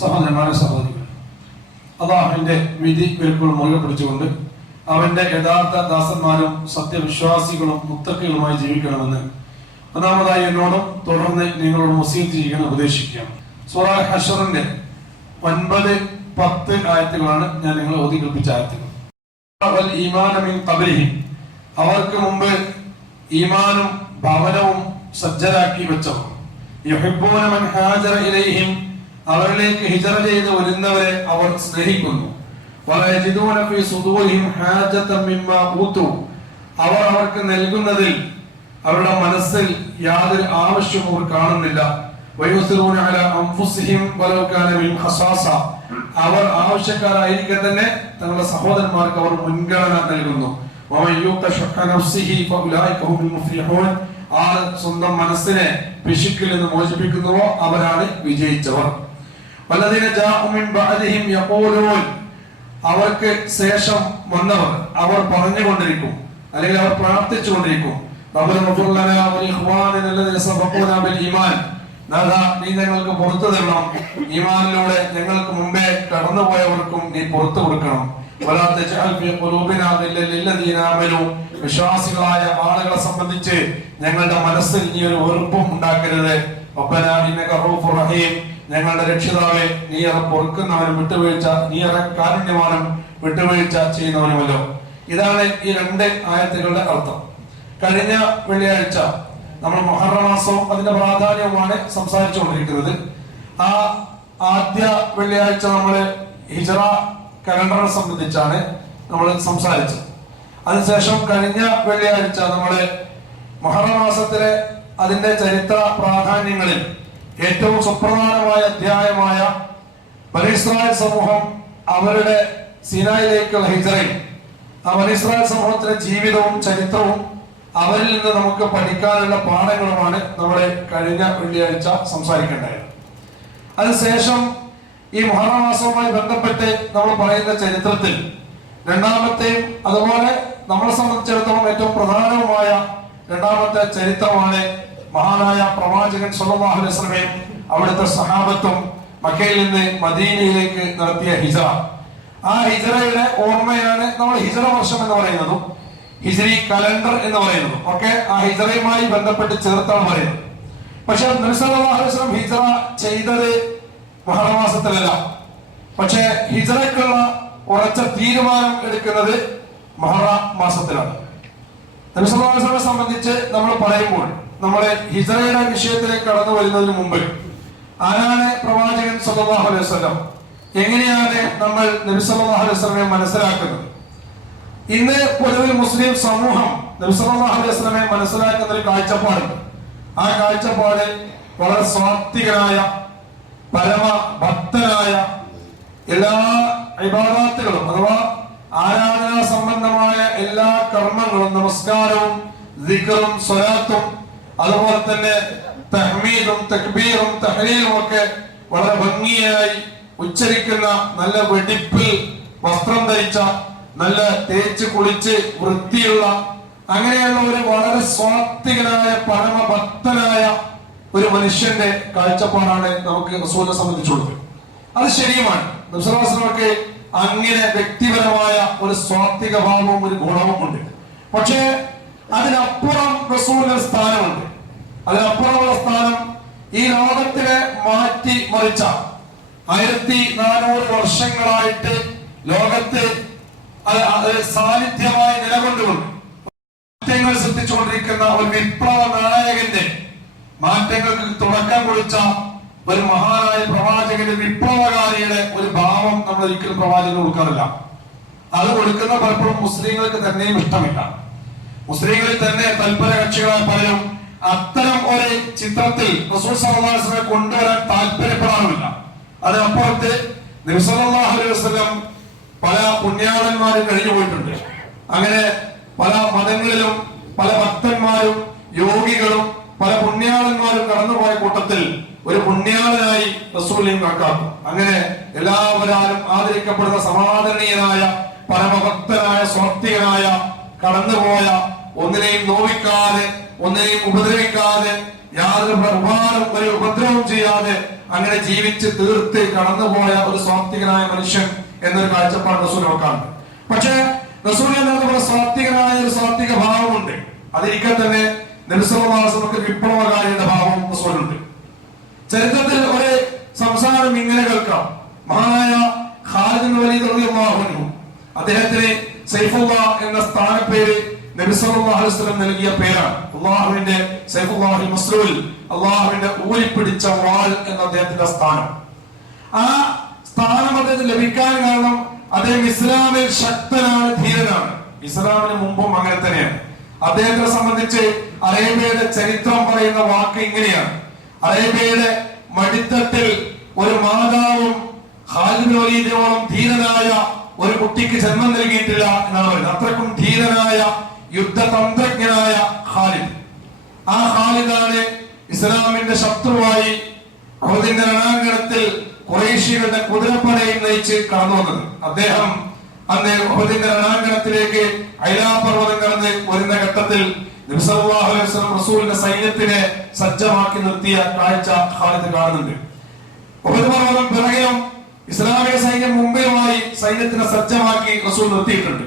സഹോദരന്മാരെ സഹോദരികൾ, അല്ലാഹുവിന്റെ വിധി വിലക്കുകൾ മുറുകെ പിടിച്ചുകൊണ്ട് അവന്റെ യഥാർത്ഥ ദാസന്മാരും സത്യവിശ്വാസികളും മുത്തക്കികളുമായി ജീവിക്കണമെന്ന് ഒന്നാമതായി എന്നോടും തുടർന്ന് നിങ്ങളോട് വസിയത്ത് ചെയ്യാൻ ഉപദേശിക്കുകയാണ്. സൂറ ഹശ്റിന്റെ 9-10 ആയത്തുകളാണ് ഞാൻ നിങ്ങളെ ഓതി കേൾപ്പിച്ച ആയത്തുകൾ. അവർക്ക് മുമ്പ് ഈമാനും ഭവനവും സജ്ജരാക്കി വെച്ചവർ, യുഹിബ്ബൂന മൻ ഹാജറ ഇലൈഹിം, അവരിലേക്ക് ഹിജറ ചെയ്ത് വരുന്നവരെ അവർ സ്നേഹിക്കുന്നു. വലയജിദൂന ഫീ സുദൂരിഹിം ഹാജതൻ മിമ്മാ ഊതു, അവർ അവർക്ക് നൽകുന്നതിൽ അവരുടെ മനസ്സിൽ യാതൊരു ആവശ്യവും അവർ കാണുന്നില്ല. വയുസിറൂന അലാ അൻഫുസിഹിം വലൗ കാന ബിഹിം ഖസാസ, അവർ ആവശ്യക്കാരായിരിക്കെ തന്നെ തങ്ങളുടെ സഹോദരന്മാർക്ക് അവർ മുൻഗണന നൽകുന്നു. വമൻ യൂഖ ശുഹ നഫ്സിഹി ഫഉലൈക ഹുമുൽ മുഫ്ലിഹൂൻ, ആർ സ്വന്തം മനസ്സിനെ പിശുക്കിൽ നിന്ന് മോചിപ്പിക്കുന്നുവോ അവരാണ് വിജയിച്ചവർ. വല്ലദീന ജാഉ മിൻ ബഅദിഹിം യഖൂലൂൻ, അവർക്ക് ശേഷം വന്നവർ അവർ പറഞ്ഞുകൊണ്ടിരിക്കും, അല്ലെങ്കിൽ അവർ പ്രാർത്ഥിച്ചുകൊണ്ടിരിക്കും, നീ ഞങ്ങൾക്ക് പുറത്തു തരണം, ഈമാനിലൂടെ ഞങ്ങൾക്ക് മുമ്പേ കടന്നുപോയവർക്കും നീ പുറത്തു കൊടുക്കണം. വിശ്വാസികളായ ആളുകളെ സംബന്ധിച്ച് ഞങ്ങളുടെ മനസ്സിൽ നീ ഒരു വെറുപ്പും ഉണ്ടാക്കരുത്. ഞങ്ങളുടെ രക്ഷിതാവേ, നീ അത് പൊറുക്കുന്നവനും വിട്ടുവീഴ്ച, നീ അത് കാരുണ്യവാനും വിട്ടുവീഴ്ച ചെയ്യുന്നവനുമല്ലോ. ഇതാണ് ഈ 2 ആയത്തുകളുടെ അർത്ഥം. കഴിഞ്ഞ വെള്ളിയാഴ്ച നമ്മൾ മുഹറം മാസവും അതിന്റെ പ്രാധാന്യവുമാണ് സംസാരിച്ചുകൊണ്ടിരിക്കുന്നത്. ആ ആദ്യ വെള്ളിയാഴ്ച നമ്മള് ഹിജറ കലണ്ടറെ സംബന്ധിച്ചാണ് നമ്മൾ സംസാരിച്ചത്. അതിനുശേഷം കഴിഞ്ഞ വെള്ളിയാഴ്ച നമ്മള് മുഹറം മാസത്തിലെ അതിന്റെ ചരിത്ര പ്രാധാന്യങ്ങളിൽ ഏറ്റവും സുപ്രധാനമായ അധ്യായമായ ബനീ ഇസ്രായേൽ സമൂഹം അവരുടെ സീനായിലേക്കുള്ള ഹിജറയിൽ, ആ ബനീ ഇസ്രായേൽ സമൂഹത്തിലെ ജീവിതവും ചരിത്രവും അവരിൽ നിന്ന് നമുക്ക് പഠിക്കാനുള്ള പാഠങ്ങളുമാണ് നമ്മുടെ കഴിഞ്ഞ വെള്ളിയാഴ്ച സംസാരിക്കേണ്ടത്. അതിനുശേഷം ഈ മുഹറം മാസവുമായി ബന്ധപ്പെട്ട് നമ്മൾ പറയുന്ന ചരിത്രത്തിൽ രണ്ടാമത്തെയും അതുപോലെ നമ്മളെ സംബന്ധിച്ചിടത്തോളം ഏറ്റവും പ്രധാനവുമായ രണ്ടാമത്തെ ചരിത്രമാണ് മഹാനായ പ്രവാചകൻ സല്ലല്ലാഹു അലൈഹി വസല്ലമയും അവിടുത്തെ സഹാബത്തും മക്കയിൽ നിന്ന് മദീനയിലേക്ക് നടത്തിയ ഹിജറ. ആ ഹിജറയുടെ ഓർമ്മയാണ് നമ്മൾ ഹിജറ വർഷം എന്ന് പറയുന്നതും ഹിജ്രി കലണ്ടർ എന്ന് പറയുന്നതും ഒക്കെ ആ ഹിജറയുമായി ബന്ധപ്പെട്ട് ചേർത്താണ് പറയുന്നത്. പക്ഷെ നബി സല്ലല്ലാഹു അലൈഹി വസല്ലം ഹിജറ ചെയ്തത് മുഹറം മാസത്തിലല്ല, പക്ഷെ ഹിജറക്കുള്ള ഉറച്ച തീരുമാനം എടുക്കുന്നത് മുഹറം മാസത്തിലാണ്. നബി സല്ലല്ലാഹു അലൈഹി വസല്ലമയെ സംബന്ധിച്ച് നമ്മൾ പറയുമ്പോൾ നമ്മളെ ഹിജറയുടെ വിഷയത്തിലേക്ക് കടന്നു വരുന്നതിന് മുമ്പ് ആരാണ് പ്രവാചകൻ സല്ലല്ലാഹു അലൈഹി വസല്ലം, എങ്ങനെയാണ് നമ്മൾ നബി സല്ലല്ലാഹു അലൈഹി വസല്ലമയെ മനസ്സിലാക്കുന്നത്? ഇന്ന് പൊതുവിൽ മുസ്ലിം സമൂഹം നബി സല്ലല്ലാഹു അലൈഹി വസല്ലമയെ മനസ്സിലാക്കുന്ന ഒരു കാഴ്ചപ്പാടുണ്ട്. ആ കാഴ്ചപ്പാട് വളരെ സ്വാത്വികനായ, പരമഭക്തനായ, എല്ലാ ഇബാദത്തുകളും അഥവാ ആരാധനാ സംബന്ധമായ എല്ലാ കർമ്മങ്ങളും, നമസ്കാരവും ദിക്റും സ്വലാത്തും അതുപോലെ തന്നെ തഹ്മീദും തക്ബീറും തഹ്ലീലും ഒക്കെ വളരെ ഭംഗിയായി ഉച്ചരിക്കുന്ന, നല്ല വെടിപ്പിൽ വസ്ത്രം ധരിച്ച, നല്ല തേച്ച് കുളിച്ച് വൃത്തിയുള്ള അങ്ങനെയുള്ള ഒരു വളരെ സ്വാത്വികനായ പരമഭക്തനായ ഒരു മനുഷ്യന്റെ കാഴ്ചപ്പാടാണ് നമുക്ക് റസൂലിനെ സംബന്ധിച്ചുള്ളത്. അത് ശരിയുമാണ്. നബി സല്ലല്ലാഹു അലൈഹി വസല്ലമക്ക് അങ്ങനെ വ്യക്തിപരമായ ഒരു സ്വാത്വിക ഭാവവും ഒരു ഗുണവും ഉണ്ട്. പക്ഷേ അതിനപ്പുറം റസൂലിന് സ്ഥാനമുണ്ട്. അതിനപ്പുറമുള്ള സ്ഥാനം ഈ ലോകത്തിനെ മാറ്റി മറിച്ച 1400 വർഷങ്ങളായിട്ട് ലോകത്ത് സാന്നിധ്യമായി നിലകൊണ്ടുകൊണ്ട് മാറ്റങ്ങൾ സൃഷ്ടിച്ചുകൊണ്ടിരിക്കുന്ന ഒരു വിപ്ലവ നായകന്റെ, മാറ്റങ്ങൾക്ക് തുടക്കം കുറിച്ച ഒരു മഹാനായ പ്രവാചകന്റെ, വിപ്ലവകാരിയുടെ ഒരു ഭാവം നമ്മൾ ഒരിക്കലും പ്രവാചകന് കൊടുക്കാറില്ല. അത് കൊടുക്കുന്ന പലപ്പോഴും മുസ്ലിങ്ങൾക്ക് തന്നെയും ഇഷ്ടമില്ല. മുസ്ലിങ്ങളിൽ തന്നെ തൽപര കക്ഷികളായ പലരും അത്തരം ഒരു ചിത്രത്തിൽ റസൂൽ സല്ലല്ലാഹു അലൈഹി വസല്ലം കൊണ്ടുവരാൻ താല്പര്യപ്പെടാറുമില്ല. അതിനപ്പുറത്ത് നബി സല്ലല്ലാഹു അലൈഹി വസല്ലം പല പുണ്യാളന്മാരും കഴിഞ്ഞു പോയിട്ടുണ്ട്. അങ്ങനെ പല മതങ്ങളിലും പല ഭക്തന്മാരും യോഗികളും പല പുണ്യാളന്മാരും കടന്നുപോയ കൂട്ടത്തിൽ ഒരു പുണ്യാളനായി റസൂലിനെ കണക്കാക്കും. അങ്ങനെ എല്ലാവരും ആദരിക്കപ്പെടുന്ന സമാദരണീയനായ പരമഭക്തനായ സ്വാത്വികനായ കടന്നുപോയ ഒന്നിനെയും നോവിക്കാതെ, ഒന്നിനെയും ഉപദ്രവിക്കാതെ, യാതൊരു ഒരു ഉപദ്രവം ചെയ്യാതെ അങ്ങനെ ജീവിച്ച് തീർത്ത് കടന്നുപോയ ഒരു സ്വാത്വികനായ മനുഷ്യൻ എന്നൊരു കാഴ്ചപ്പാട് റസൂൽ നോക്കാറുണ്ട്. പക്ഷേ റസൂൽ എന്നതുപോലെ സ്വാത്വികനായ ഒരു സ്വാത്വിക ഭാവമുണ്ട്. അതിരിക്കാൻ തന്നെ നബി സല്ലല്ലാഹു അലൈഹി വസല്ലം വിപ്ലവകാരിയുടെ ഭാവവും റസൂലുണ്ട്. ചരിത്രത്തിൽ ഒരു സംസാരം ഇങ്ങനെ കേൾക്കാം. മഹാനായ ഖാലിദ് ഇബ്നു വലീദ് റളിയല്ലാഹു അൻഹു, അദ്ദേഹത്തിന് സൈഫുല്ലാഹ് എന്ന സ്ഥാനപ്പേര് നബി സല്ലല്ലാഹു അലൈഹി വസല്ലം നൽകിയ പേരാണ്. അല്ലാഹുവിന്റെ സൈഫുല്ലാഹിൽ മസ്ലൂൽ, അല്ലാഹുവിന്റെ ഊരിപ്പിടിച്ച വാൾ എന്ന അദ്ദേഹത്തിന്റെ സ്ഥാനം. ആ സ്ഥാനം അദ്ദേഹത്തിന് ലഭിക്കാൻ കാരണം അദ്ദേഹം ഇസ്ലാമിൽ ശക്തനാണ്, ധീരനാണ്. ഇസ്ലാമിന് മുമ്പും അങ്ങനെ തന്നെയാണ്. അദ്ദേഹത്തെ സംബന്ധിച്ച് അറേബ്യയുടെ ചരിത്രം പറയുന്ന വാക്ക് ഇങ്ങനെയാണ്: അറേബ്യയുടെ മടിത്തട്ടിൽ ഒരു മാതാവും ഖാലിദ് ഇബ്നു വലീദിനോളം ധീരനായ ഒരു കുട്ടിക്ക് ജന്മം നൽകിയിട്ടില്ല എന്നാണ് പറയുന്നത്. അത്രക്കും ധീരനായ യുദ്ധതന്ത്രജ്ഞനായ ഖാലിദ്. ആ ഖാലിദാണ് ഇസ്ലാമിന്റെ ശത്രുവായി ഉഹദിന്റെ രണാങ്കണത്തിൽ ഖുറൈശികളുടെ കുതിരപ്പടയിൽ നയിച്ച് കടന്നു വന്നത്. അദ്ദേഹം അന്ന് ഉഹദിന്റെ രണാങ്കണത്തിലേക്ക് ഐലാ പർവ്വതം കടന്ന് വരുന്ന ഘട്ടത്തിൽ നബി സല്ലല്ലാഹു അലൈഹി വസല്ലം റസൂലിന്റെ സൈന്യത്തിനെ സജ്ജമാക്കി നിർത്തിയ കാഴ്ച ഖാലിദ് കാണുന്നുണ്ട്. ഉഹദ് പർവ്വതം പിറകെയും ഇസ്ലാമിക സൈന്യം മുമ്പിലുമായി സൈന്യത്തിനെ സജ്ജമാക്കി റസൂൽ നിർത്തിയിട്ടുണ്ട്.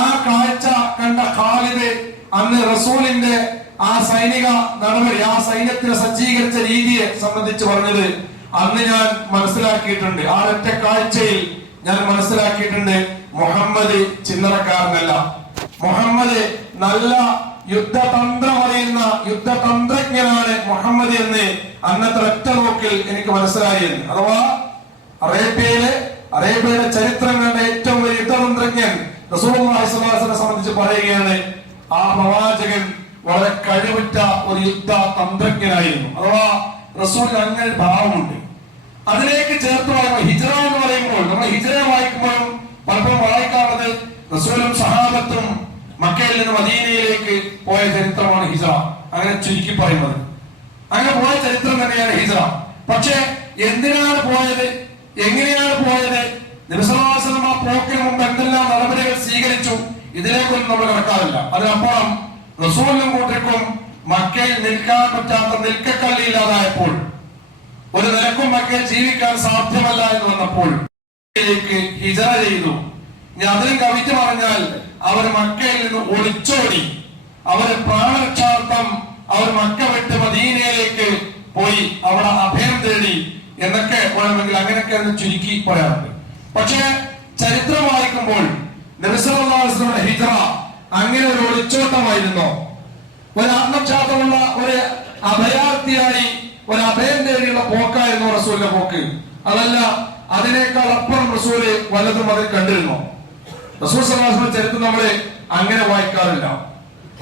ആ കാഴ്ച കണ്ട ഖാലിദ് അന്ന് റസൂലിന്റെ ആ സൈനിക നടപടി, ആ സൈന്യത്തിനെ സജ്ജീകരിച്ച രീതിയെ സംബന്ധിച്ച് പറഞ്ഞത്, അന്ന് ഞാൻ മനസ്സിലാക്കിയിട്ടുണ്ട്, ആ ഒറ്റ കാഴ്ചയിൽ ഞാൻ മനസ്സിലാക്കിയിട്ടുണ്ട്, മുഹമ്മദ് ചില്ലറക്കാരനല്ല, മുഹമ്മദ് നല്ല യുദ്ധതന്ത്രം അറിയുന്ന യുദ്ധതന്ത്രജ്ഞനാണ് മുഹമ്മദ് എന്ന് അന്നത്തെ ഒറ്റ നോക്കിൽ എനിക്ക് മനസ്സിലായി. അഥവാ അറേബ്യയുടെ ചരിത്രം കണ്ട ഏറ്റവും വലിയ യുദ്ധതന്ത്രജ്ഞൻ റസൂലുള്ളാഹി സ്വല്ലല്ലാഹു അലൈഹി വസല്ലമയെ സംബന്ധിച്ച് പറയുകയാണ്, ആ പ്രവാചകൻ വളരെ കഴിവുറ്റ ഒരു യുദ്ധ തന്ത്രജ്ഞനായിരുന്നു. അഥവാ റസൂലിന് അങ്ങനെ ഭാവമുണ്ട്. അതിലേക്ക് ചേർത്ത് പറയുമ്പോൾ ഹിജ്റ എന്ന് പറയുമ്പോൾ, നമ്മൾ ഹിജ്റ വായിക്കുമ്പോഴും പലപ്പോഴും വായിക്കാറുള്ളത് റസൂലും സഹാബത്തും മക്കയിൽ നിന്ന് മദീനയിലേക്ക് പോയ ചരിത്രമാണ് ഹിജ്റ. അങ്ങനെ ചുരുക്കി പറയുന്നത്, അങ്ങനെ പോയ ചരിത്രം തന്നെയാണ് ഹിജ്റ. പക്ഷെ എന്തിനാണ് പോയത്, എങ്ങനെയാണ് പോയത്, നബി സല്ലല്ലാഹു അലൈഹി വസല്ലം ആ പോക്കിന് മുമ്പ് എന്തെല്ലാം നടപടികൾ സ്വീകരിച്ചു, ഇതിലേക്കൊന്നും നമ്മൾ കടക്കാറില്ല. അതിനപ്പുറം റസൂലിനും കൂട്ടർക്കും മക്കയിൽ നിൽക്കാൻ പറ്റാത്ത നിൽക്കക്കല്ലില്ലാതായപ്പോൾ, ഒരു നിലക്കും മക്കയിൽ ജീവിക്കാൻ സാധ്യമല്ല എന്ന് വന്നപ്പോൾ ഹിജ്റ ചെയ്തു. ഇനി അതിലും കവിച്ച് പറഞ്ഞാൽ അവർ മക്കയിൽ നിന്ന് ഒളിച്ചോടി, അവര് പ്രാണരക്ഷാർത്ഥം അവർ മക്ക വിട്ട് മദീനയിലേക്ക് പോയി അവിടെ അഭയം തേടി എന്നൊക്കെ വേണമെങ്കിൽ അങ്ങനെയൊക്കെ ചുരുക്കി പറയാറുണ്ട്. പക്ഷേ ചരിത്രം വായിക്കുമ്പോൾ നബി സല്ലല്ലാഹു അലൈഹി വസല്ലമയുടെ ഹിജ്റ അങ്ങനെ ഒരു ഒളിച്ചോട്ടമായിരുന്നോ, ഒരു ആത്മക്ഷാതമുള്ള ഒരു അഭയാർത്ഥിയായി ഒരു അഭയം തേടിയുള്ള പോക്കായിരുന്നു റസൂലിന്റെ പോക്ക്? അതല്ല, അതിനേക്കാൾ അപ്പുറം റസൂല് വല്ലതും അതിൽ കണ്ടിരുന്നോ? റസൂൽ സല്ലല്ലാഹു അലൈഹി വസല്ലം ചരിത്രം നമ്മള് അങ്ങനെ വായിക്കാറില്ല.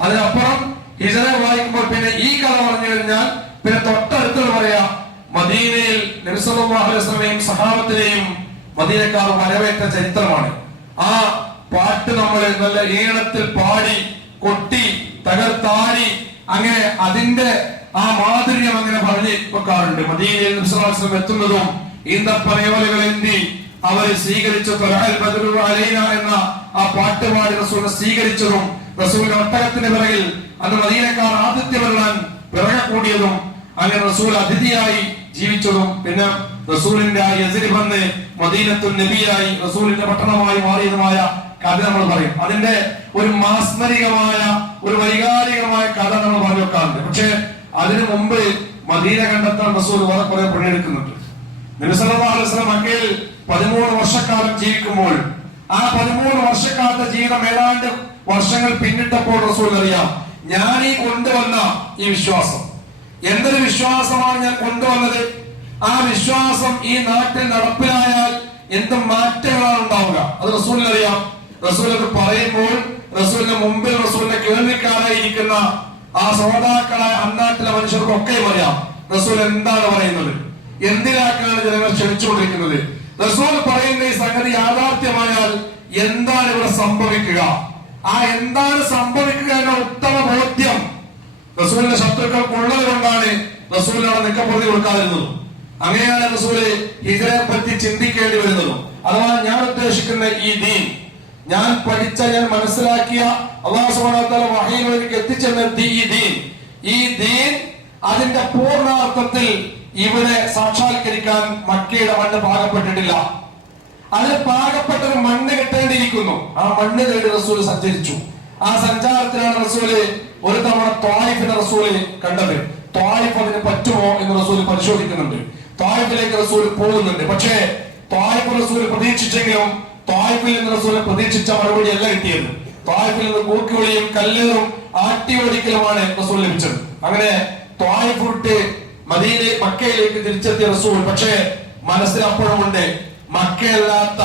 അതിനപ്പുറം ഹിജ്റ വായിക്കുമ്പോൾ പിന്നെ ഈ കഥ പറഞ്ഞു കഴിഞ്ഞാൽ പിന്നെ തൊട്ടടുത്ത് പറയാ, മദീനയിൽ നബി സല്ലല്ലാഹു അലൈഹി വസല്ലമയും സഹാബത്തിനെയും മദീനക്കാർ വരവേറ്റ ചരിത്രമാണ്. ആ പാട്ട് നമ്മൾ നല്ല ഈണത്തിൽ പാടി കൊട്ടി തകർത്താടി അങ്ങനെ അതിന്റെ ആ മാധുര്യം അങ്ങനെ പറഞ്ഞു വെക്കാറുണ്ട്. മദീനയിൽ നബി സല്ലല്ലാഹു അലൈഹി വസല്ലം എത്തുന്നതും ഈന്തപ്പനയോലകൾ എന്തി അവരെ സ്വീകരിച്ചു എന്ന ആ പാട്ടുപാടി റസൂലിനെ സ്വീകരിച്ചതും, റസൂലിന്റെ ഒട്ടകത്തിന്റെ പിറകിൽ അന്ന് മദീനക്കാർ ആതിഥ്യം വരാൻ പിറകെ കൂടിയതും, അങ്ങനെ റസൂൽ അതിഥിയായി ജീവിച്ചതും, പിന്നെ റസൂലിന്റെ ആ യസ്രിബ് വന്ന് മദീനത്തുൻ നബിയായി റസൂലിന്റെ പട്ടണമായി മാറിയതുമായ കഥ നമ്മൾ പറയും. അതിന്റെ ഒരു മാസ്മരികമായ ഒരു വൈകാരികമായ കഥ നമ്മൾ പറഞ്ഞു വെക്കാറുണ്ട്. പക്ഷെ അതിനു മുമ്പ് മദീന കണ്ടെത്താൻ റസൂൽ കുറെ പണിയെടുക്കുന്നുണ്ട്. നബി സല്ലല്ലാഹു അലൈഹി വസല്ലം മക്കയിൽ 13 വർഷക്കാലം ജീവിക്കുമ്പോൾ ആ 13 വർഷക്കാലത്തെ ജീവിതം ഏതാണ്ട് വർഷങ്ങൾ പിന്നിട്ടപ്പോൾ റസൂൽ അറിയാം, ഞാൻ ഈ കൊണ്ടുവന്ന ഈ വിശ്വാസം എന്തൊരു വിശ്വാസമാണ് ഞാൻ കൊണ്ടുവന്നത്, ആ വിശ്വാസം ഈ നാട്ടിൽ നടപ്പിലായാൽ എന്ത് മാറ്റങ്ങളാണ് ഉണ്ടാവുക, അത് റസൂലിന് അറിയാം. റസൂൽ അത് പറയുമ്പോൾ റസൂലിന്റെ മുമ്പിൽ റസൂലിന്റെ കേൾവിക്കാരായിരിക്കുന്ന ആ ശ്രോതാക്കളായ അന്നാട്ടിലെ മനുഷ്യർക്കൊക്കെ അറിയാം റസൂൽ എന്താണ് പറയുന്നത്, എന്തിനാക്കാണ് ജനങ്ങൾ ക്ഷണിച്ചുകൊണ്ടിരിക്കുന്നത്. റസൂൽ പറയുന്ന ഈ സംഗതി യാഥാർത്ഥ്യമായാൽ എന്താണ് ഇവിടെ സംഭവിക്കുക, ആ എന്താണ് സംഭവിക്കുക എന്ന ഉത്തമ ബോധ്യം റസൂലിന്റെ ശത്രുക്കൾക്കുള്ളത് കൊണ്ടാണ് റസൂൽ അവിടെ നിക്കപ്പൊറുതി കൊടുക്കാതിരുന്നത്. അങ്ങനെയാണ് റസൂല് ഹിജ്റയെ പറ്റി ചിന്തിക്കേണ്ടി വരുന്നതും. അഥവാ ഞാൻ ഉദ്ദേശിക്കുന്ന ഈ ദീൻ, ഞാൻ പഠിച്ച, ഞാൻ മനസ്സിലാക്കിയ, അല്ലാഹു സുബ്ഹാനഹു വ തആല വഹയിലൂടെ എനിക്ക് എത്തിച്ചെന്ന ഈ ദീൻ അതിന്റെ പൂർണ്ണാർത്ഥത്തിൽ ഇവിടെ സാക്ഷാത്കരിക്കാൻ മക്കയുടെ മണ്ണ് പാകപ്പെട്ടിട്ടില്ല. അതിന് പാകപ്പെട്ട ഒരു മണ്ണ് കിട്ടേണ്ടിയിരിക്കുന്നു. ആ മണ്ണ് തേടി റസൂൽ സഞ്ചരിച്ചു. ആ സഞ്ചാരത്തിലാണ് റസൂല് ഒരു തവണ ത്വായിഫിനെ റസൂല് കണ്ടത്. ത്വായിഫ് അതിന് പറ്റുമോ എന്ന് റസൂൽ പരിശോധിക്കുന്നുണ്ട്. ത്വായിഫിലേക്ക് റസൂൽ പോകുന്നുണ്ട്. പക്ഷേ ത്വായിഫ് റസൂൽ പ്രതീക്ഷിച്ചെങ്കിലും ത്വായിഫിൽ നിന്ന് റസൂൽ പ്രതീക്ഷിച്ച മറുപടി അല്ല കിട്ടിയത്. ത്വായിഫിൽ നിന്ന് കൂക്കിവിളിയും കല്ലേറും ആട്ടിയോടിക്കലുമാണ് റസൂൽ ലഭിച്ചത്. അങ്ങനെ ത്വായിഫ് വിട്ട് മക്കയിലേക്ക് തിരിച്ചെത്തിയ റസൂൽ, പക്ഷേ മനസ്സിൽ അപ്പോഴുമുണ്ട് മക്കയല്ലാത്ത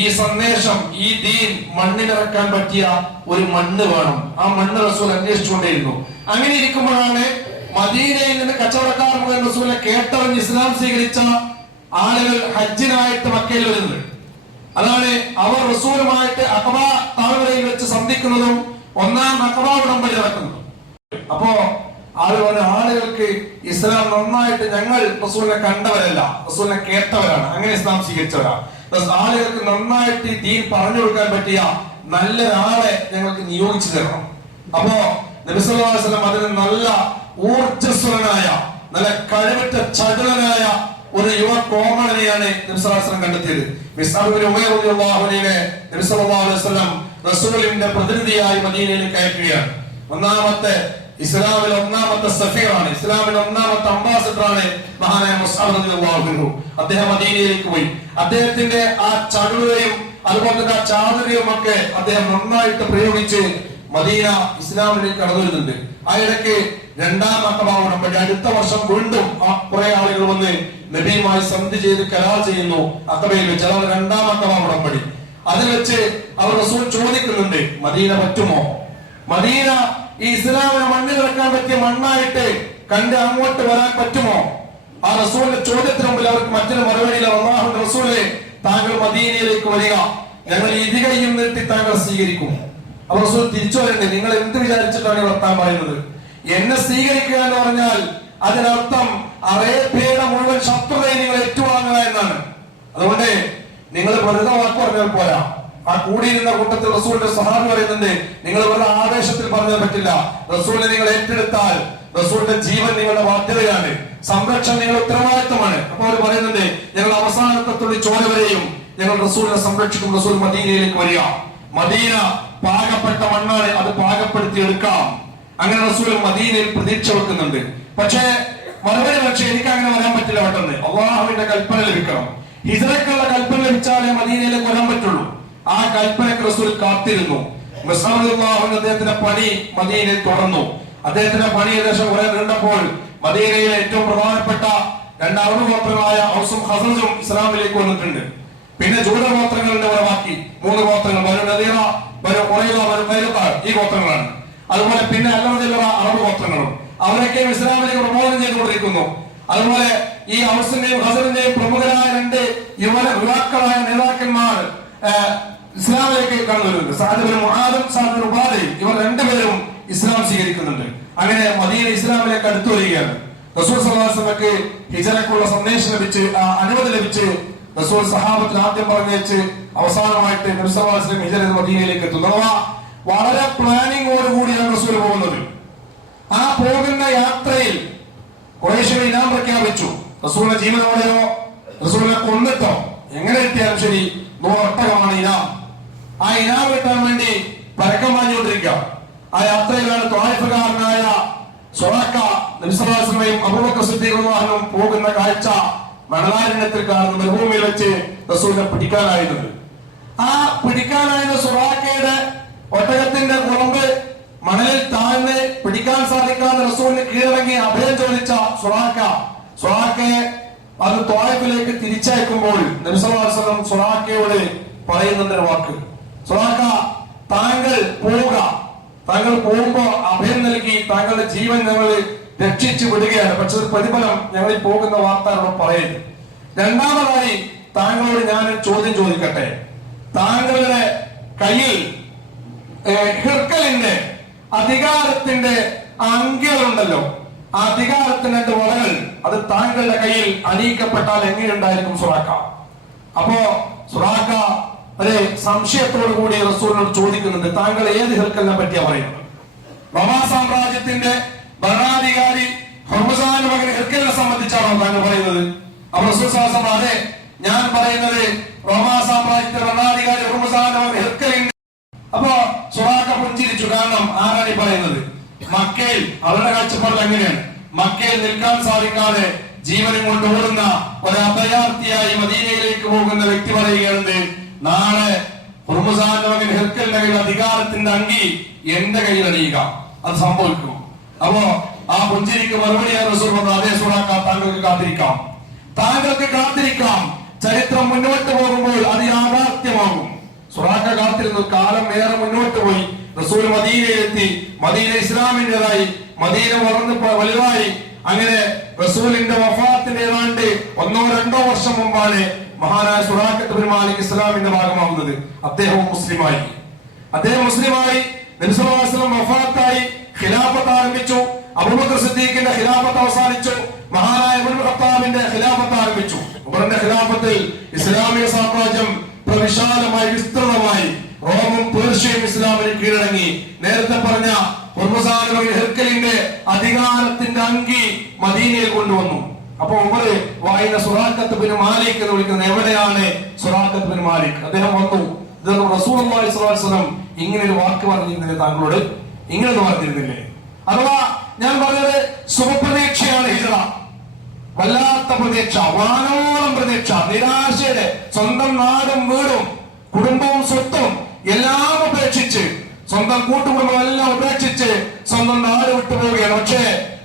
ഈ സന്ദേശം, ഈ ദീൻ മണ്ണിലിറക്കാൻ പറ്റിയ ഒരു മണ്ണ് വേണം. ആ മണ്ണ് റസൂൽ അന്വേഷിച്ചുകൊണ്ടേയിരുന്നു. അങ്ങനെ ഇരിക്കുമ്പോഴാണ് മദീനയിൽ നിന്ന് കച്ചവടക്കാർ മുതൽ റസൂലിനെ കേട്ടറിഞ്ഞ് ഇസ്ലാം സ്വീകരിച്ച ആളുകൾ ഹജ്ജിനായിട്ട് മക്കയിൽ വരുന്നത്. അതാണ് അവർ റസൂലുമായിട്ട് അഖബ താഴ്വരയിൽ വെച്ച് സന്ധിക്കുന്നതും ഒന്നാം അഖബ ഉടമ്പടി നടക്കുന്നതും. അപ്പോ ആളുകൾക്ക് ഇസ്ലാം നന്നായിട്ട്, ഞങ്ങൾ റസൂലിനെ കണ്ടവരല്ല, റസൂലിനെ കേട്ടവരാണ്, അങ്ങനെ ഇസ്ലാം സ്വീകരിച്ചവരാണ്. ആളുകൾക്ക് നന്നായിട്ട് ദീൻ പറഞ്ഞു കൊടുക്കാൻ പറ്റിയ നല്ലൊരാളെ ഞങ്ങൾക്ക് നിയോഗിച്ചു തരണം. അപ്പോ നബി സല്ലല്ലാഹു അലൈഹി വസല്ലം അതിന് നല്ല ഊർജ്ജസ്വലനായ, നല്ല കഴിവുറ്റ ചടുലനായ ഒരു യുവ കോമളനെയാണ് നബി സല്ലല്ലാഹു അലൈഹി വസല്ലം കണ്ടെത്തിയത്. മിസ്അബ് ഇബ്നു ഉമൈർ റളിയല്ലാഹു അൻഹുവിനെ നബി സല്ലല്ലാഹു അലൈഹി വസല്ലം റസൂലിന്റെ പ്രതിനിധിയായി മദീനയിലേക്ക് അയക്കുകയാണ്. ഇസ്ലാമിലെ ഒന്നാമത്തെ സഫീറാണ്, ഇസ്ലാമിലെ ഒന്നാമത്തെ അംബാസഡറാണ് മഹാനായ മുസ്അബ് റളിയല്ലാഹു അൻഹു. അദ്ദേഹം മദീനയിലേക്ക് പോയി. അദ്ദേഹത്തിന്റെ ആ ചടുലതയും അതുപോലെ തന്നെ ആ ചാതുര്യവും ഒക്കെ അദ്ദേഹം നന്നായിട്ട് പ്രയോഗിച്ച് മദീന ഇസ്ലാമിലേക്ക് കടന്നു വരുന്നുണ്ട്. ആ ഇടയ്ക്ക് രണ്ടാം അഖബ ഉടമ്പടി, അടുത്ത വർഷം വീണ്ടും കുറെ ആളുകൾ വന്ന് നബിയുമായി സന്ധി ചെയ്ത് കരാർ ചെയ്യുന്നു അഖബയിൽ വെച്ച്. അതാണ് രണ്ടാം അഖബ ഉടമ്പടി. അതിൽ വെച്ച് അവർ റസൂൽ ചോദിക്കുന്നുണ്ട്, മദീന പറ്റുമോ? മദീന ഈ ഇസ്ലാമിനെ മണ്ണിൽ വെക്കാൻ പറ്റിയ മണ്ണായിട്ട് കണ്ട് അങ്ങോട്ട് വരാൻ പറ്റുമോ? ആ റസൂലിന്റെ ചോദ്യത്തിന് മുമ്പിൽ അവർക്ക് മറ്റൊരു മറുപടിയില്ല. അല്ലാഹുവിന്റെ റസൂലേ, താങ്കൾ മദീനയിലേക്ക് വരിക, ഞങ്ങൾ ഇരുകൈയും നീട്ടി താങ്കൾ സ്വീകരിക്കും. അപ്പോൾ റസൂൽ തിരിച്ചു വരണ്ടേ, നിങ്ങൾ എന്ത് വിചാരിച്ചിട്ടാണ് വർത്താൻ പറയുന്നത്? എന്നെ സ്വീകരിക്കുക എന്ന് പറഞ്ഞാൽ അതിനർത്ഥം അറേബ്യയുടെ മുഴുവൻ ശത്രുതയെ നിങ്ങൾ ഏറ്റുവാങ്ങുക എന്നാണ്. അതുകൊണ്ട് നിങ്ങൾ വെറുതെ വാക്ക് പറഞ്ഞാൽ പോരാ. ആ കൂടിയിരുന്ന കൂട്ടത്തിൽ റസൂലിന്റെ സഹാബി പറയുന്നുണ്ട്, നിങ്ങൾ വെറുതെ ആവേശത്തിൽ പറഞ്ഞാൽ പറ്റില്ല. റസൂലിനെ നിങ്ങൾ ഏറ്റെടുത്താൽ റസൂലിന്റെ ജീവൻ നിങ്ങളുടെ ബാധ്യതയാണ്, സംരക്ഷണം നിങ്ങളുടെ ഉത്തരവാദിത്തമാണ്. അപ്പൊ അവർ പറയുന്നുണ്ട്, ഞങ്ങൾ അവസാനത്തെ തുള്ളി ചോര വരെയും ഞങ്ങൾ റസൂലിനെ സംരക്ഷിക്കും. റസൂൽ മദീനയിലേക്ക് വരിക. മദീന പാകപ്പെട്ട മണ്ണാണ്, അത് പാകപ്പെടുത്തി എടുക്കാം. അങ്ങനെ റസൂൽ മദീനയിൽ പ്രതീക്ഷ വെക്കുന്നുണ്ട്. പക്ഷേ മറുപടി, പക്ഷേ എനിക്ക് അങ്ങനെ വരാൻ പറ്റില്ല. പെട്ടെന്ന് അല്ലാഹുവിന്റെ കൽപ്പന ലഭിക്കണം. ഹിജ്റയ്ക്കുള്ള കൽപ്പന ലഭിച്ചാലേ മദീനയിലേക്ക് വരാൻ പറ്റുള്ളൂ. ആ കൽപ്പനക്ക് റസൂൽ കാത്തിരുന്നു. മുസ്അബ് റളിയല്ലാഹു അൻഹു അദ്ദേഹത്തിന്റെ പണി മദീനയിൽ തുറന്നു. അദ്ദേഹത്തിന്റെ പണി ഏകദേശം കുറെ നീണ്ടപ്പോൾ മദീനയിലെ ഏറ്റവും പ്രധാനപ്പെട്ട രണ്ട് അറബ് ഗോത്രങ്ങളായ ഔസും ഖസറജും ഇസ്ലാമിലേക്ക് വന്നിട്ടുണ്ട്. പിന്നെ ജൂത ഗോത്രങ്ങളുടെ ബാക്കി 3 ഗോത്രങ്ങൾ, ബനു നദീറ, ബനു ഖുറൈള, ബനു ഖൈനുഖ, ഈ ഗോത്രങ്ങളാണ്. അതുപോലെ പിന്നെ അല്ലറ അറബ് ഗോത്രങ്ങളും അവരൊക്കെ ഇസ്ലാമിലേക്ക് പ്രബോധനം ചെയ്തുകൊണ്ടിരിക്കുന്നു. അതുപോലെ ഈ ഔസിന്റെയും ഖസറിന്റെയും പ്രമുഖരായ 2 യുവാക്കളായ നേതാക്കന്മാർ ഇസ്ലാമിലേക്ക് കടന്നു വരുന്നുണ്ട്. സഅദ് ഇബ്നു മുആദും സഅദ് ഇബ്നു ഉബാദയും, ഇവർ 2 പേരും ഇസ്ലാം സ്വീകരിക്കുന്നുണ്ട്. അങ്ങനെ മദീന ഇസ്ലാമിലേക്ക് അടുത്തു വരികയാണ്. റസൂൽ സല്ലല്ലാഹു അലൈഹി വസല്ലമക്ക് ഹിജ്റയ്ക്കുള്ള സന്ദേശം ലഭിച്ച്, അനുമതി ലഭിച്ച് റസൂൽ സഹാബത്തിന് ആദ്യം പറഞ്ഞേച്ച് അവസാനമായിട്ട് നബി സല്ലല്ലാഹു അലൈഹി വസല്ലം ഹിജ്റ മദീനയിലേക്ക് എത്തുന്നു. അഥവാ വളരെ പ്ലാനിങ്ങോട് കൂടിയാണ് റസൂൽ പോകുന്നത്. ആ പോകുന്ന യാത്രയിൽ ഖുറൈശികൾ ഇനാം പ്രഖ്യാപിച്ചു. റസൂലിന്റെ ജീവനോടെയോ റസൂലിനെ കൊന്നിട്ടോ എങ്ങനെ എത്തിയാലും ശരി 100 ഒട്ടകമാണ് ഇനാം. ആ ഇനാം കിട്ടാൻ വേണ്ടി പരക്കം പാഞ്ഞുകൊണ്ടിരിക്കുക. ആ യാത്രയിലാണ് ത്വായിഫുകാരനായ സുറാഖ നബി സല്ലല്ലാഹു അലൈഹി വസല്ലമയും അബൂബക്കർ സിദ്ദീഖ് റളിയല്ലാഹു അൻഹും പോകുന്ന കാഴ്ച മണലാരണ്യത്തിൽ കാണുന്ന മരുഭൂമിയിൽ വെച്ച് റസൂലിനെ പിടിക്കാനായിരുന്നത്. ആ പിടിക്കാനായിരുന്ന സുറാഖയുടെ ഒട്ടകത്തിന്റെ കുളമ്പ് മണലിൽ താഴ്ന്ന് പിടിക്കാൻ സാധിക്കാതെ റസൂലിന് കീഴടങ്ങി അഭയം ചോദിച്ച സുറാഖയെ അത് ത്വായിഫിലേക്ക് തിരിച്ചയക്കുമ്പോൾ നബി സല്ലല്ലാഹു അലൈഹി വസല്ലം സുറാഖയോട് പറയുന്നുണ്ട് ഒരു വാക്ക്, സുറാഖ, താങ്കൾ പോവുക, താങ്കൾ പോകുമ്പോ അഭയം നൽകി താങ്കളുടെ ജീവൻ ഞങ്ങൾ രക്ഷിച്ചു വിടുകയാണ്. പക്ഷെ ഒരു പ്രതിഫലം ഞങ്ങൾ ഈ പോകുന്ന വാർത്തകളോട് പറയരുത്. രണ്ടാമതായി താങ്കളോട് ഞാൻ ചോദ്യം ചോദിക്കട്ടെ, താങ്കളുടെ കയ്യിൽ ഹിർക്കലിന്റെ അധികാരത്തിന്റെ അങ്കികളുണ്ടല്ലോ, ആ അധികാരത്തിന്റെ 2 വളകൾ അത് താങ്കളുടെ കയ്യിൽ അണിയിക്കപ്പെട്ടാൽ എങ്ങനെയുണ്ടായിരിക്കും സുറാഖ? അപ്പോ സുറാഖ ഒരു സംശയത്തോടു കൂടി റസൂലിനോട് ചോദിക്കുന്നുണ്ട്, താങ്കൾ ഏത് ഹിർക്കലിനെ പറ്റിയാ പറയുന്നത്? റോമാ സാമ്രാജ്യത്തിന്റെ ഭരണാധികാരി ഹുർമുസാന്റെ മകൻ ഹിർക്കലിനെ സംബന്ധിച്ചാണോ താങ്കൾ പറയുന്നത്? അപ്പൊ റസൂൽ സല്ലല്ലാഹു അലൈഹി വസല്ലം അതെ, ഞാൻ പറയുന്നത് റോമാ സാമ്രാജ്യത്തിന്റെ ഭരണാധികാരി ഹുർമുസാന്റെ മകൻ ഹിർക്കലിന്റെ. അപ്പൊ സുറാഖ പുഞ്ചിരിച്ചു. കാരണം ആരാണ് ഈ പറയുന്നത്? മക്കയിൽ അവരുടെ കാഴ്ചപ്പാടിൽ അങ്ങനെയാണ്. മക്കയിൽ നിൽക്കാൻ സാധിക്കാതെ ജീവനും കൊണ്ട് ഓടുന്ന ഒരു അഭയാർത്ഥിയായി മദീനയിലേക്ക് പോകുന്ന വ്യക്തി പറയുകയാണ്, നാളെ ഹുർമുസാന്റെ മകൻ ഹിർക്കലിന്റെ കയ്യിൽ അധികാരത്തിന്റെ അങ്കി എന്റെ കയ്യിൽ അണിയുക, അത് സംഭവിക്കും. അപ്പോ ആ പുഞ്ചിരിക്ക് മറുപടിയായി റസൂൽ പറഞ്ഞു, അതേ സുറാഖ, താങ്കൾക്ക് കാത്തിരിക്കാം, താങ്കൾക്ക് കാത്തിരിക്കാം. ചരിത്രം മുന്നോട്ട് പോകുമ്പോൾ അത് യാഥാർത്ഥ്യമാകും. സുറാഖ കാത്തിരുന്നു. കാലം ഏറെ മുന്നോട്ട് പോയി. റസൂൽ മദീനയിലെത്തി. മദീന ഇസ്ലാമിന്റേതായി, മദീന വളർന്ന് വലുതായി. അങ്ങനെ റസൂലിന്റെ വഫാത്തിന്റെ ഏതാണ്ട് 1-2 വർഷം മുമ്പാണ് മഹാനായ സുറാഖത്ത് ബിൻ മാലിക് ഇസ്ലാമിന്റെ ഭാഗമാകുന്നത്. അദ്ദേഹം മുസ്ലിമായി. നബി സല്ലല്ലാഹു അലൈഹി വസല്ലം വഫാത്തായി. ഖിലാഫത്ത് ആരംഭിച്ചു. അബൂബക്കർ സിദ്ദീഖിന്റെ ഖിലാഫത്ത് അവസാനിച്ചു. മഹാനായ ഉമർ ഖത്താബിന്റെ ഖിലാഫത്ത് ആരംഭിച്ചു. ഉമറിന്റെ ഖിലാഫത്തിൽ ഇസ്ലാമിക സാമ്രാജ്യം പ്രവിശാലമായി, വിസ്തൃതമായി. റോമും പേർഷ്യയും ഇസ്ലാമിന് കീഴടങ്ങി. നേരത്തെ പറഞ്ഞ ഹുർമുസാൻ ഹിർക്കലിന്റെ അധികാരത്തിന്റെ അങ്കി മദീനയിൽ കൊണ്ടുവന്നു. അപ്പൊ ഉമർ വായിന സുറാഖത്ത് ബിൻ മാലിക് എന്ന് വിളിക്കുന്നത് എവിടെയാണ്? സുറാഖത്ത് ബിൻ മാലിക്. അദ്ദേഹം വന്നു. റസൂലുള്ളാഹി സ്വല്ലല്ലാഹു അലൈഹി വസല്ലം ഇങ്ങനെ ഒരു വാക്ക് പറഞ്ഞിരുന്നില്ലേ താങ്കളോട്? ഇങ്ങനെ പറഞ്ഞിരുന്നില്ലേ? അഥവാ ഞാൻ പറഞ്ഞത് ശുഭപ്രതീക്ഷയാണ് ഹിജ്റ. വല്ലാത്ത പ്രതീക്ഷ, വാനോളം പ്രതീക്ഷ, നിരാശയുടെ, സ്വന്തം നാടും വീടും കുടുംബവും സ്വത്തും എല്ലാം ഉപേക്ഷിച്ച്, സ്വന്തം കൂട്ടുകുടുംബം എല്ലാം ഉപേക്ഷിച്ച് സ്വന്തം നാട് വിട്ടുപോവുകയാണ്. പക്ഷേ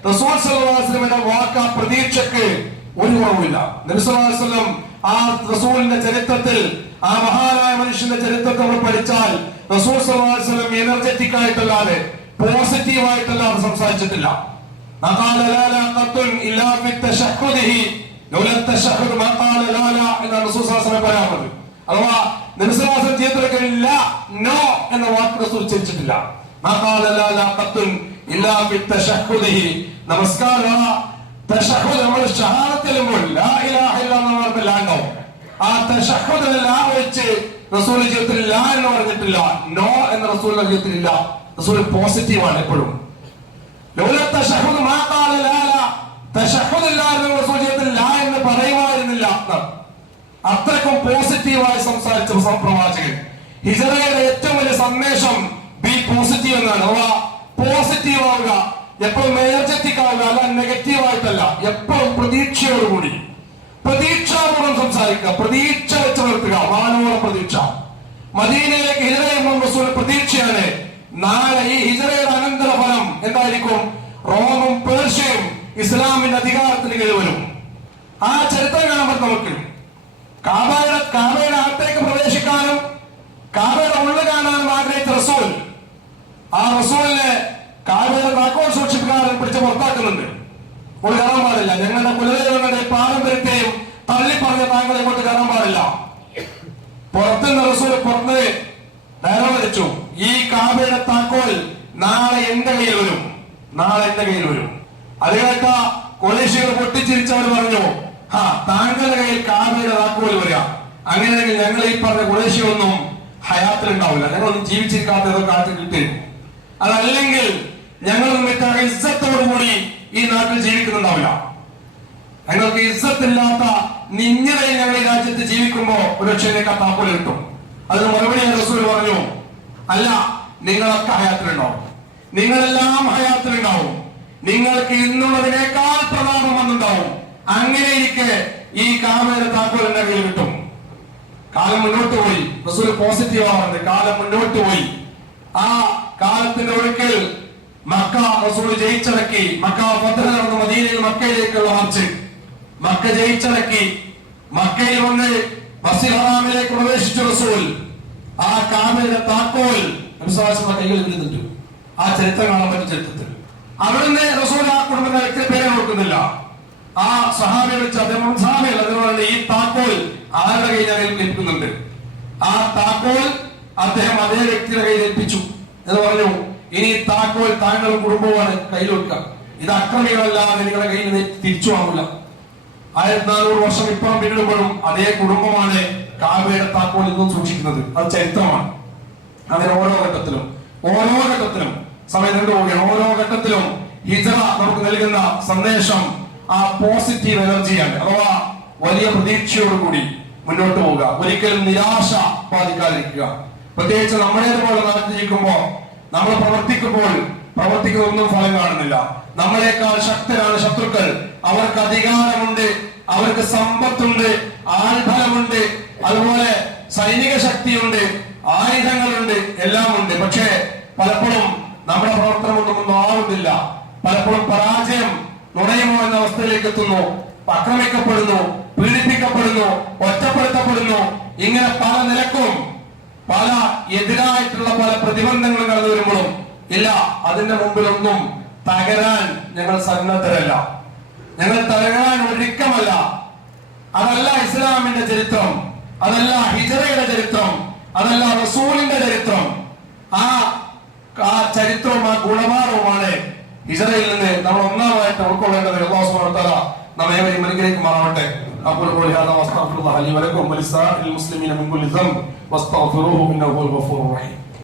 റസൂൽ സല്ലല്ലാഹു അലൈഹി വസല്ലമയുടെ വാക്ക് ആ പ്രതീക്ഷയ്ക്ക് ഒരു കുറവില്ല. നബി സല്ലല്ലാഹു അലൈഹി വസല്ലം ആ റസൂലിന്റെ ചരിത്രത്തിൽ, ആ മഹാനായ മനുഷ്യന്റെ ചരിത്രത്തെ നമ്മൾ പഠിച്ചാൽ റസൂൽ സല്ലല്ലാഹു അലൈഹി വസല്ലം എനർജറ്റിക് ആയിട്ടല്ലാതെ, പോസിറ്റീവായിട്ടല്ലാതെ സംസാരിച്ചിട്ടില്ല. അഥവാ നബിസ്വലാസം ജീവിതത്തിലേക്കില്ല നോ എന്ന വാക്ക് റസൂൽ ഉച്ചരിച്ചിട്ടില്ല. നമസ്കാരം നമ്മൾ ഷഹാദത്തിലുമ്പോൾ ലാ ഇലാഹ ഇല്ലല്ലാഹ് ആ തശഹ്ഹുദിൽ ലാ വെച്ച് റസൂൽ ജീവിതത്തിൽ ലാ എന്ന് പറഞ്ഞിട്ടില്ല, നോ എന്ന റസൂലിന്റെ ജീവിതത്തിൽ ഇല്ല. റസൂൽ പോസിറ്റീവാണ് എപ്പോഴും. എന്ന് പറയുമായിരുന്നില്ല. അത്രക്കും പോസിറ്റീവായി സംസാരിച്ച പ്രവാചകൻ. ഹിജ്റയുടെ ഏറ്റവും വലിയ സന്ദേശം ബി പോസിറ്റീവ് എന്നാണ്. അഥവാ പോസിറ്റീവ് ആവുക, എപ്പോഴും എനർജറ്റിക് ആവുക, അല്ല നെഗറ്റീവ് ആയിട്ടല്ല. എപ്പോഴും പ്രതീക്ഷയോടുകൂടി, പ്രതീക്ഷാപൂർവ്വം സംസാരിക്കുക, പ്രതീക്ഷ വെച്ച് നിർത്തുക, വാനോളം പ്രതീക്ഷ. മദീനയിലേക്ക് ഹിജ്റ ചെയ്യുമ്പോൾ റസൂൽ പ്രതീക്ഷയാണ്, നാളെ ഈ ഹിജ്റയുടെ അനന്തര ഫലം എന്തായിരിക്കും? റോമും പേർഷ്യയും ഇസ്ലാമിന്റെ അധികാരത്തിന് കീഴിൽ വരും. ആ ചരിത്രം കാണുമ്പോൾ നമുക്ക് കാബയുടെ അകത്തേക്ക് പ്രവേശിക്കാനും കാബയുടെ ഉള്ളിൽ കാണാനും ആഗ്രഹിച്ച റസൂൽ, ആ റസൂലിനെ കാബയുടെ താക്കോൽ സൂക്ഷിപ്പുകാരൻ പിടിച്ച് പുറത്താക്കുന്നുണ്ട്. ഒരു കയറാൻ പാടില്ല, ഞങ്ങളുടെ കുലദൈവങ്ങളുടെ പാരമ്പര്യത്തെയും തള്ളിപ്പറഞ്ഞ താങ്കൾ ഇങ്ങോട്ട് കയറാൻ പാടില്ല. പുറത്തുനിന്ന് റസൂൽ പുറത്ത് നിലവരിച്ചു, ഈ കാബയുടെ താക്കോൽ നാളെ എന്റെ കയ്യിൽ വരും, നാളെ എന്റെ കയ്യിൽ വരും. അത് കേട്ട കൊലീശികൾ പൊട്ടിച്ചിരിച്ചവർ പറഞ്ഞു, താങ്കളുടെ കയ്യിൽ കാബയുടെ താക്കോൽ വരിക, അങ്ങനെയെങ്കിൽ ഞങ്ങൾ ഈ പറഞ്ഞ കുറേശ്ശിയൊന്നും ഹയാത്തിലുണ്ടാവില്ല, ഞങ്ങളൊന്നും ജീവിച്ചിരിക്കാത്തതോ കാലത്ത് കിട്ടും. അതല്ലെങ്കിൽ ഞങ്ങൾ ഇസ്സത്തോടുകൂടി ഈ നാട്ടിൽ ജീവിക്കുന്നുണ്ടാവില്ല. ഞങ്ങൾക്ക് ഇസ്സത്തില്ലാത്ത നിഞ്ഞതായി ഞങ്ങൾ ഈ രാജ്യത്ത് ജീവിക്കുമ്പോ ഒരു രക്ഷയിലേക്ക് താക്കോൽ കിട്ടും. അതിന് മറുപടി റസൂൽ പറഞ്ഞു, അല്ല, നിങ്ങളൊക്കെ ഹയാത്തിലുണ്ടാവും, നിങ്ങളെല്ലാം ഹയാത്തിലുണ്ടാവും, നിങ്ങൾക്ക് ഇന്നുള്ളതിനേക്കാൾ പ്രതാപം വന്നുണ്ടാവും. അങ്ങനെ ഇരിക്കെ ഈ കാബയുടെ താക്കോൽ എന്റെ കയ്യിൽ കിട്ടും. കാലം മുന്നോട്ട് പോയി. റസൂൽ പോസിറ്റീവ് ആവുന്നത്. കാലം മുന്നോട്ട് പോയി. ആ കാലത്തിന്റെ ഒഴുക്കിൽ മക്ക റസൂൽ ജയിച്ചടക്കി. മക്ക ഫത്ഹ് നടന്ന മദീനയിൽ മക്കയിലേക്കുള്ള മാർച്ച്. മക്ക ജയിച്ചടക്കി. മക്കയിൽ വന്ന് മസ്ജിദുൽ ഹറാമിലേക്ക് പ്രവേശിച്ചു റസൂൽ. ആ കാബയുടെ താക്കോൽ നബിസ്വല്ലല്ലാഹു കൈകളിൽ ഇരുന്നിട്ടു. ആ ചരിത്രം കാണാൻ പറ്റും. ചരിത്രത്തിൽ അവിടുന്ന് റസൂൽ ആ കുടുംബത്തെ വ്യക്തി പേരെ ഓർക്കുന്നില്ല. ആ സഹാബിയെ വിളിച്ച് അദ്ദേഹം സഹാബികൾ അതുകൊണ്ട് ഈ താക്കോൽ ആരുടെ കയ്യിൽ ഏൽപ്പിക്കുന്നുണ്ട്. ആ താക്കോൽ അദ്ദേഹം അതേ വ്യക്തിയുടെ കയ്യിൽ ഏൽപ്പിച്ചു എന്ന് പറഞ്ഞു, ഇനി താക്കോൽ താങ്കളും കുടുംബവുമാണ് കയ്യിൽ വെക്കുക, ഇത് അക്രമികളല്ലാതെ നിങ്ങളുടെ കയ്യിൽ തിരിച്ചു വാങ്ങില്ല. 1400 വർഷം ഇപ്പുറം പിന്നിടുമ്പോഴും അതേ കുടുംബമാണ് കാബയുടെ താക്കോൽ ഇന്നും സൂക്ഷിക്കുന്നത്. അത് ചരിത്രമാണ്. അങ്ങനെ ഓരോ ഘട്ടത്തിലും സമയം കണ്ടുപോവുകയാണ്. ഓരോ ഘട്ടത്തിലും ഹിജ്റ നമുക്ക് നൽകുന്ന സന്ദേശം ആ പോസിറ്റീവ് എനർജിയാണ്. അഥവാ വലിയ പ്രതീക്ഷയോടുകൂടി മുന്നോട്ട് പോവുക, ഒരിക്കലും നിരാശ ബാധിക്കാതിരിക്കുക. പ്രത്യേകിച്ച് നമ്മുടേതുപോലെ നടത്തിയിരിക്കുമ്പോൾ നമ്മൾ പ്രവർത്തിക്കുന്നൊന്നും ഫലം കാണുന്നില്ല. നമ്മളെക്കാൾ ശക്തരാണ് ശത്രുക്കൾ. അവർക്ക് അധികാരമുണ്ട്, അവർക്ക് സമ്പത്തുണ്ട്, ആൾബലമുണ്ട്, അതുപോലെ സൈനിക ശക്തിയുണ്ട്, ആയുധങ്ങളുണ്ട്, എല്ലാം ഉണ്ട്. പക്ഷേ പലപ്പോഴും നമ്മുടെ പ്രവർത്തനമൊന്നും ആവുന്നില്ല. പലപ്പോഴും പരാജയം നുണയുമോ എന്ന അവസ്ഥയിലേക്ക് എത്തുന്നു. ആക്രമിക്കപ്പെടുന്നു, പീഡിപ്പിക്കപ്പെടുന്നു, ഒറ്റപ്പെടുത്തപ്പെടുന്നു. ഇങ്ങനെ പല നിലക്കും പല എതിരായിട്ടുള്ള പല പ്രതിബന്ധങ്ങളും കടന്നു വരുമ്പോഴും ഇല്ല, അതിന്റെ മുമ്പിലൊന്നും തകരാൻ ഞങ്ങൾ സന്നദ്ധരല്ല. ഞങ്ങൾ തകരാൻ ഒരുക്കമല്ല. അതല്ല ഇസ്ലാമിന്റെ ചരിത്രം, അതല്ല ഹിജ്റയുടെ ചരിത്രം, അതല്ല റസൂലിന്റെ ചരിത്രം. ആ ചരിത്രവും ആ ഗുണപാഠവുമാണ് ഹിജ്റയിൽ നിന്ന് നമ്മൾ ഒന്നാമതായിട്ട് ഉൾക്കൊള്ളേണ്ടത്. അല്ലാഹു സുബ്ഹാനഹു വ തആല നമ്മേവരെയും അനുഗ്രഹിക്കുമാറാവട്ടെ. أقول قولي هذا وأستغفر الله لي ولكم ولسائر المسلمين من كل ذنب واستغفروه إنه هو الغفور الرحيم.